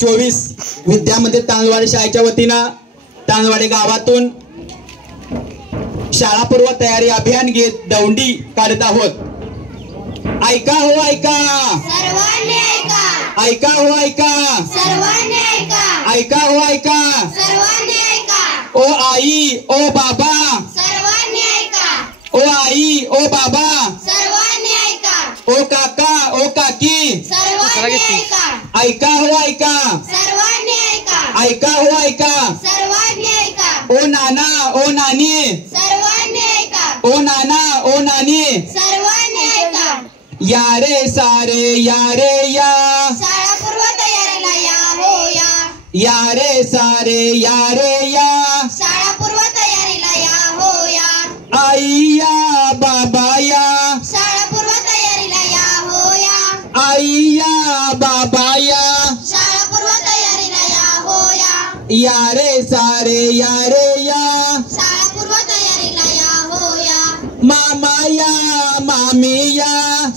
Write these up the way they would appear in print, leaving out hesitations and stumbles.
2024 विद्या मंदिर तांदवाडी शाळेच्या वतीनं तांदवाडी गावातून शाळापूर्व तयारी अभियान घेत दौंडी काढत आहोत। ऐका हो ऐका, सर्वांनी ऐका, ऐका हो ऐका, सर्वांनी ऐका, ऐका हो ऐका, सर्वांनी ऐका, ओ आई ओ बाबा, सर्वांनी ऐका, ओ आई ओ बाबा, सर्वांनी ऐका, ओ काका ओ काकी, सर्वांनी ऐका, ऐका हो ऐका, सर्वांनी ऐका, ऐका हो ऐका, सर्वांनी ऐका, ओ नाना ओ नानी, सर्वांनी ऐका, ओ नाना ओ नानी, सर्वांनी ऐका, या रे सारे या रे या, शाळापूर्व तयारीला या हो या, या रे सारे या रे या, शाळापूर्व तयारीला या हो या, आई या बाबा या, शाळापूर्व तयारीला या हो या, आई या बाबा या, शाळापूर्व तयारीला या हो या, या रे सारे या रे या, शाळापूर्व तयारीला या हो या, मामा या मामी या,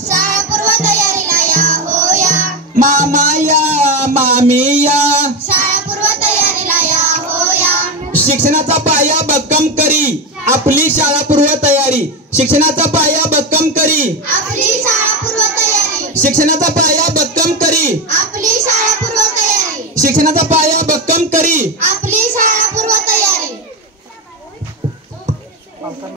शाळापूर्व तयारीला या हो या, मामा या मामी या, शाळापूर्व तयारीला या हो या, शिक्षणाचा पाया भक्कम करी आपली शाळापूर्व तयारी, शिक्षणाचा पाया भक्कम करी, आपली शाळापूर्व तयारी, शिक्षणाचा पाया भक्कम करी, आपली शाळापूर्व तयारी, शिक्षणाचा पाया भक्कम करी,